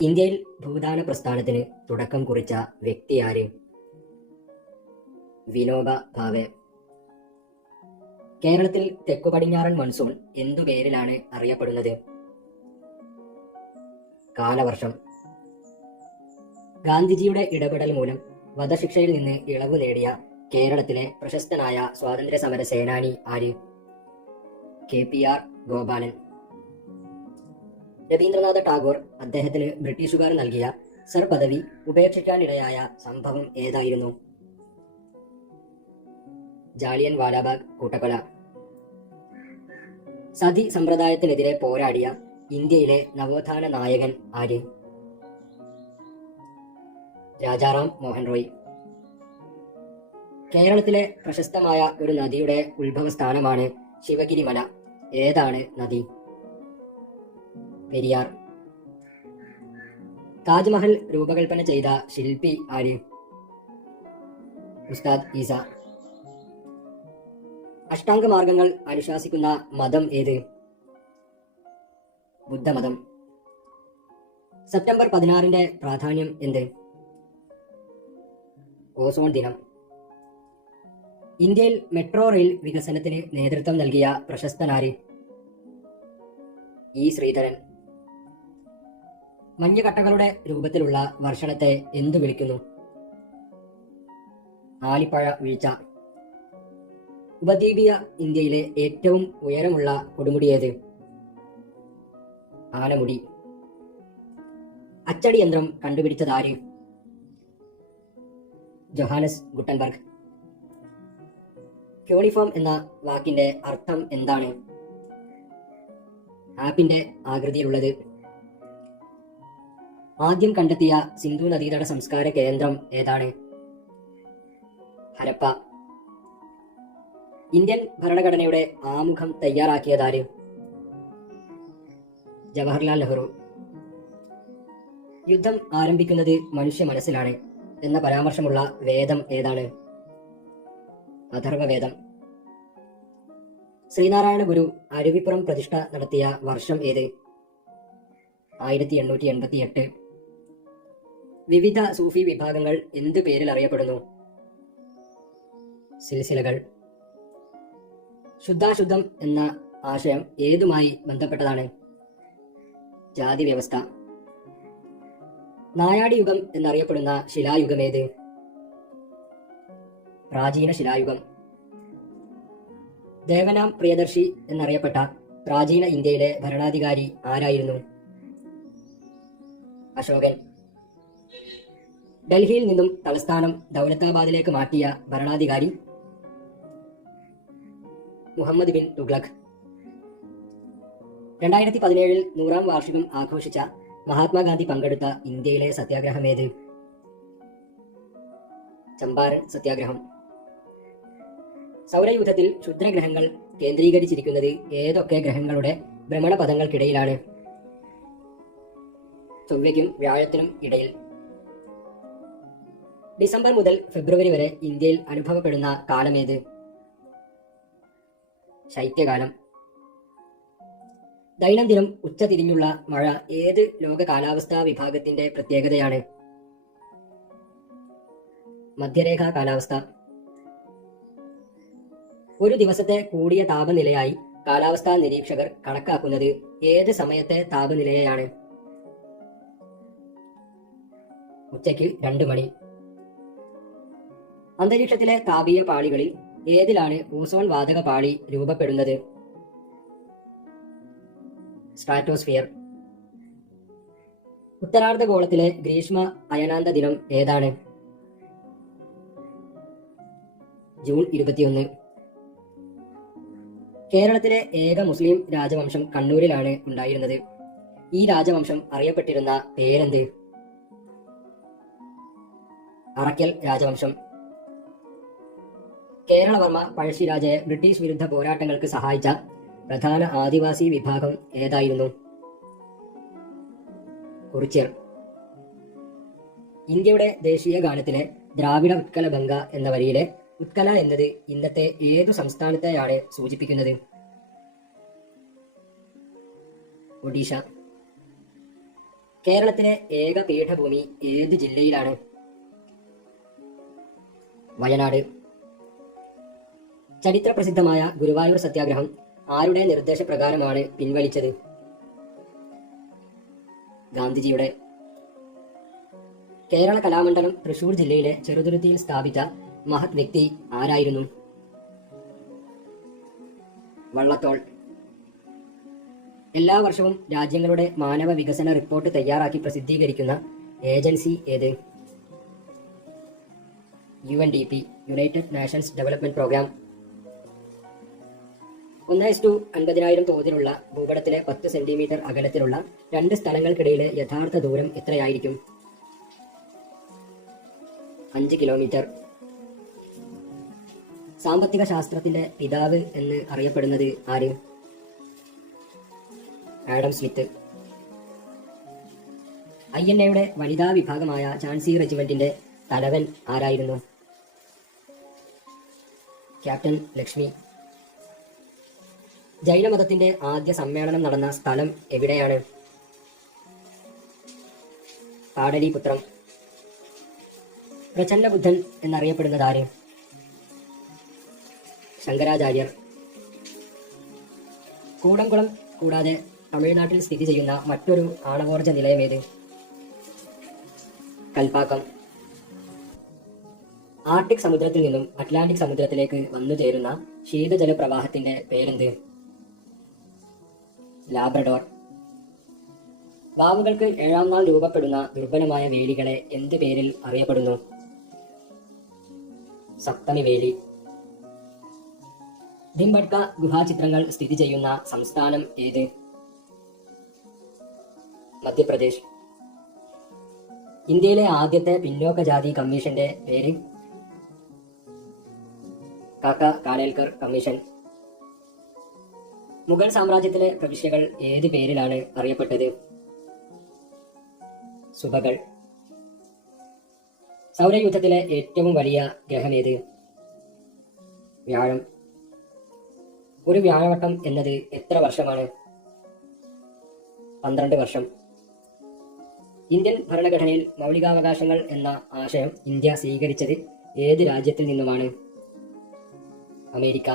ഇന്ത്യയിൽ ഭൂദാന പ്രസ്ഥാനത്തിന് തുടക്കം കുറിച്ച വ്യക്തിയാര്? വിനോബ ഭാവെ. കേരളത്തിൽ തെക്കു പടിഞ്ഞാറൻ മൺസൂൺ എന്തു പേരിലാണ് അറിയപ്പെടുന്നത്? കാലവർഷം. ഗാന്ധിജിയുടെ ഇടപെടൽ മൂലം വധശിക്ഷയിൽ നിന്ന് ഇളവ് നേടിയ കേരളത്തിലെ പ്രശസ്തനായ സ്വാതന്ത്ര്യ സമര സേനാനി ആര്? KPR ഗോപാലൻ. രവീന്ദ്രനാഥ ടാഗോർ അദ്ദേഹത്തിന് ബ്രിട്ടീഷുകാർ നൽകിയ സർ പദവി ഉപേക്ഷിക്കാനിടയായ സംഭവം ഏതായിരുന്നു? ജാലിയൻ വാലാബാഗ് കൂട്ടക്കൊല. സതി സമ്പ്രദായത്തിനെതിരെ പോരാടിയ ഇന്ത്യയിലെ നവോത്ഥാന നായകൻ ആര്? രാജാറാം മോഹൻ റോയ്. കേരളത്തിലെ പ്രശസ്തമായ ഒരു നദിയുടെ ഉത്ഭവസ്ഥാനമാണ് ശിവഗിരി മല. ഏതാണ് നദി? പെരിയാർ. താജ്മഹൽ രൂപകൽപ്പന ചെയ്ത ശില്പി ആര്? ഉസ്താദ് ഈസ. അഷ്ടാംഗ മാർഗങ്ങൾ അനുശാസിക്കുന്ന മതം ഏത്? ബുദ്ധമതം. സെപ്റ്റംബർ 16 പ്രാധാന്യം എന്ത്? ഓസോൺ ദിനം. ഇന്ത്യയിൽ മെട്രോ റെയിൽ വികസനത്തിന് നേതൃത്വം നൽകിയ പ്രശസ്തനാര്? ഇ ശ്രീധരൻ. മഞ്ഞുകട്ടകളുടെ രൂപത്തിലുള്ള വർഷണത്തെ എന്തു വിളിക്കുന്നു? ആലിപ്പഴ വീഴ്ച. ഉപദ്വീപീയ ഇന്ത്യയിലെ ഏറ്റവും ഉയരമുള്ള കൊടുമുടി ഏത്? ആനമുടി. അച്ചടി യന്ത്രം കണ്ടുപിടിച്ചതാര്? Johannes Gutenberg. ക്യൂണിഫോം എന്ന വാക്കിന്റെ അർത്ഥം എന്താണ്? ആപ്പിന്റെ ആകൃതിയിലുള്ളത്. ആദ്യം കണ്ടെത്തിയ സിന്ധു നദീതട സംസ്കാര കേന്ദ്രം ഏതാണ്? ഹരപ്പ. ഇന്ത്യൻ ഭരണഘടനയുടെ ആമുഖം തയ്യാറാക്കിയതാര്? ജവഹർലാൽ നെഹ്റു. യുദ്ധം ആരംഭിക്കുന്നത് മനുഷ്യ മനസ്സിലാണ് എന്ന പരാമർശമുള്ള വേദം ഏതാണ്? അഥർവവേദം. ശ്രീനാരായണ ഗുരു അരുവിപ്പുറം പ്രതിഷ്ഠ നടത്തിയ വർഷം ഏത്? 1888. വിവിധ സൂഫി വിഭാഗങ്ങൾ എന്ത് പേരിൽ അറിയപ്പെടുന്നു? സിൽസിലകൾ. ശുദ്ധാശുദ്ധം എന്ന ആശയം ഏതുമായി ബന്ധപ്പെട്ടതാണ്? ജാതി വ്യവസ്ഥ. നായാടി യുഗം എന്നറിയപ്പെടുന്ന ശിലായുഗമേത്? പ്രാചീന ശിലായുഗം. ദേവനാം പ്രിയദർശി എന്നറിയപ്പെട്ട പ്രാചീന ഇന്ത്യയിലെ ഭരണാധികാരി ആരായിരുന്നു? അശോകൻ. ഡൽഹിയിൽ നിന്നും തലസ്ഥാനം ദൗലത്താബാദിലേക്ക് മാറ്റിയ ഭരണാധികാരി? മുഹമ്മദ് ബിൻ തുഗ്ലക്. 2017 100-ാം വാർഷികം ആഘോഷിച്ച മഹാത്മാഗാന്ധി പങ്കെടുത്ത ഇന്ത്യയിലെ സത്യാഗ്രഹമേത്? ചമ്പാരൻ സത്യാഗ്രഹം. സൗരയൂഥത്തിൽ ക്ഷുദ്രഗ്രഹങ്ങൾ കേന്ദ്രീകരിച്ചിരിക്കുന്നത് ഏതൊക്കെ ഗ്രഹങ്ങളുടെ ഭ്രമണപഥങ്ങൾക്കിടയിലാണ്? ചൊവ്വയ്ക്കും വ്യാഴത്തിനും ഇടയിൽ. ഡിസംബർ മുതൽ ഫെബ്രുവരി വരെ ഇന്ത്യയിൽ അനുഭവപ്പെടുന്ന കാലമേത്? ശൈത്യകാലം. ദൈനംദിനം ഉച്ചതിരിഞ്ഞുള്ള മഴ ഏത് ലോക കാലാവസ്ഥാ വിഭാഗത്തിന്റെ പ്രത്യേകതയാണ്? മധ്യരേഖാ കാലാവസ്ഥ. ഒരു ദിവസത്തെ കൂടിയ താപനിലയായി കാലാവസ്ഥാ നിരീക്ഷകർ കണക്കാക്കുന്നത് ഏത് സമയത്തെ താപനിലയെയാണ്? ഉച്ചയ്ക്ക് 2 മണി. അന്തരീക്ഷത്തിലെ താപീയ പാളികളിൽ ഏതിലാണ് ഓസോൺ വാതക പാളി രൂപപ്പെടുന്നത്? സ്ട്രാറ്റോസ്ഫിയർ. ഉത്തരാർദ്ധഗോളത്തിലെ ഗ്രീഷ്മ അയനാന്ത ദിനം ഏതാണ്? ജൂൺ 21. കേരളത്തിലെ ഏക മുസ്ലിം രാജവംശം കണ്ണൂരിലാണ് ഉണ്ടായിരുന്നത്. ഈ രാജവംശം അറിയപ്പെട്ടിരുന്ന പേരെന്ത്? അറക്കൽ രാജവംശം. കേരളവർമ്മ പഴശ്ശിരാജയെ ബ്രിട്ടീഷ് വിരുദ്ധ പോരാട്ടങ്ങൾക്ക് സഹായിച്ച പ്രധാന ആദിവാസി വിഭാഗം ഏതായിരുന്നു? കുറിച്യർ. ഇന്ത്യയുടെ ദേശീയ ഗാനത്തിലെ ദ്രാവിഡ ഉത്കല ബംഗ എന്ന വരിയിലെ ഉത്കല എന്നത് ഇന്നത്തെ ഏതു സംസ്ഥാനത്തെയാണ് സൂചിപ്പിക്കുന്നത്? ഒഡീഷ. കേരളത്തിലെ ഏക പീഠഭൂമി ഏത് ജില്ലയിലാണ്? വയനാട്. ചരിത്ര പ്രസിദ്ധമായ ഗുരുവായൂർ സത്യാഗ്രഹം ആരുടെ നിർദ്ദേശപ്രകാരമാണ് പിൻവലിച്ചത്? ഗാന്ധിജിയുടെ. കേരള കലാമണ്ഡലം തൃശൂർ ജില്ലയിലെ ചെറുതുരുത്തിയിൽ സ്ഥാപിച്ച മഹത് വ്യക്തി ആരായിരുന്നു? വള്ളത്തോൾ. എല്ലാ വർഷവും രാജ്യങ്ങളുടെ മാനവ വികസന റിപ്പോർട്ട് തയ്യാറാക്കി പ്രസിദ്ധീകരിക്കുന്ന ഏജൻസി ഏത്? UNDP, United Nations Development Programme. 1:50,000 തോതിലുള്ള ഭൂപടത്തിലെ 10 സെന്റിമീറ്റർ അകലത്തിലുള്ള രണ്ട് സ്ഥലങ്ങൾക്കിടയിലെ യഥാർത്ഥ ദൂരം എത്രയായിരിക്കും? 5 കിലോമീറ്റർ. സാമ്പത്തിക ശാസ്ത്രത്തിന്റെ പിതാവ് എന്ന് അറിയപ്പെടുന്നത് ആര്? Adam Smith. INA-യുടെ വനിതാ വിഭാഗമായ ഝാൻസി റെജിമെന്റിന്റെ തലവൻ ആരായിരുന്നു? ക്യാപ്റ്റൻ ലക്ഷ്മി. ജൈനമതത്തിന്റെ ആദ്യ സമ്മേളനം നടന്ന സ്ഥലം എവിടെയാണ്? പാടലീപുത്രം. പ്രചന്നബുദ്ധൻ എന്നറിയപ്പെടുന്നത് ആര്? ശങ്കരാചാര്യർ. കൂടംകുളം കൂടാതെ തമിഴ്നാട്ടിൽ സ്ഥിതി ചെയ്യുന്ന മറ്റൊരു ആണവോർജ നിലയമേത്? കൽപ്പാക്കം. ആർട്ടിക് സമുദ്രത്തിൽ നിന്നും അറ്റ്ലാന്റിക് സമുദ്രത്തിലേക്ക് വന്നു ചേരുന്ന ശീതജല പ്രവാഹത്തിന്റെ പേരെന്ത്? ലാബ്രഡോർ. വാവുകൾക്ക് 7-ാം നാൾ രൂപപ്പെടുന്ന ദുർബലമായ വേലികളെ എന്ത് പേരിൽ അറിയപ്പെടുന്നു? സപ്തമി വേലി. ഭിംബട്ക ഗുഹാചിത്രങ്ങൾ സ്ഥിതി ചെയ്യുന്ന സംസ്ഥാനം ഏത്? മധ്യപ്രദേശ്. ഇന്ത്യയിലെ ആദ്യത്തെ പിന്നോക്ക ജാതി കമ്മീഷന്റെ പേര്? കാക്ക കാലേൽക്കർ കമ്മീഷൻ. മുഗൾ സാമ്രാജ്യത്തിലെ പ്രവിശ്യകൾ ഏത് പേരിലാണ് അറിയപ്പെട്ടത്? സുബകൾ. സൗരയൂഥത്തിലെ ഏറ്റവും വലിയ ഗ്രഹമേത്? വ്യാഴം. ഒരു വ്യാഴവട്ടം എന്നത് എത്ര വർഷമാണ്? 12 വർഷം. ഇന്ത്യൻ ഭരണഘടനയിൽ മൗലികാവകാശങ്ങൾ എന്ന ആശയം ഇന്ത്യ സ്വീകരിച്ചത് ഏത് രാജ്യത്തിൽ നിന്നുമാണ്? അമേരിക്ക.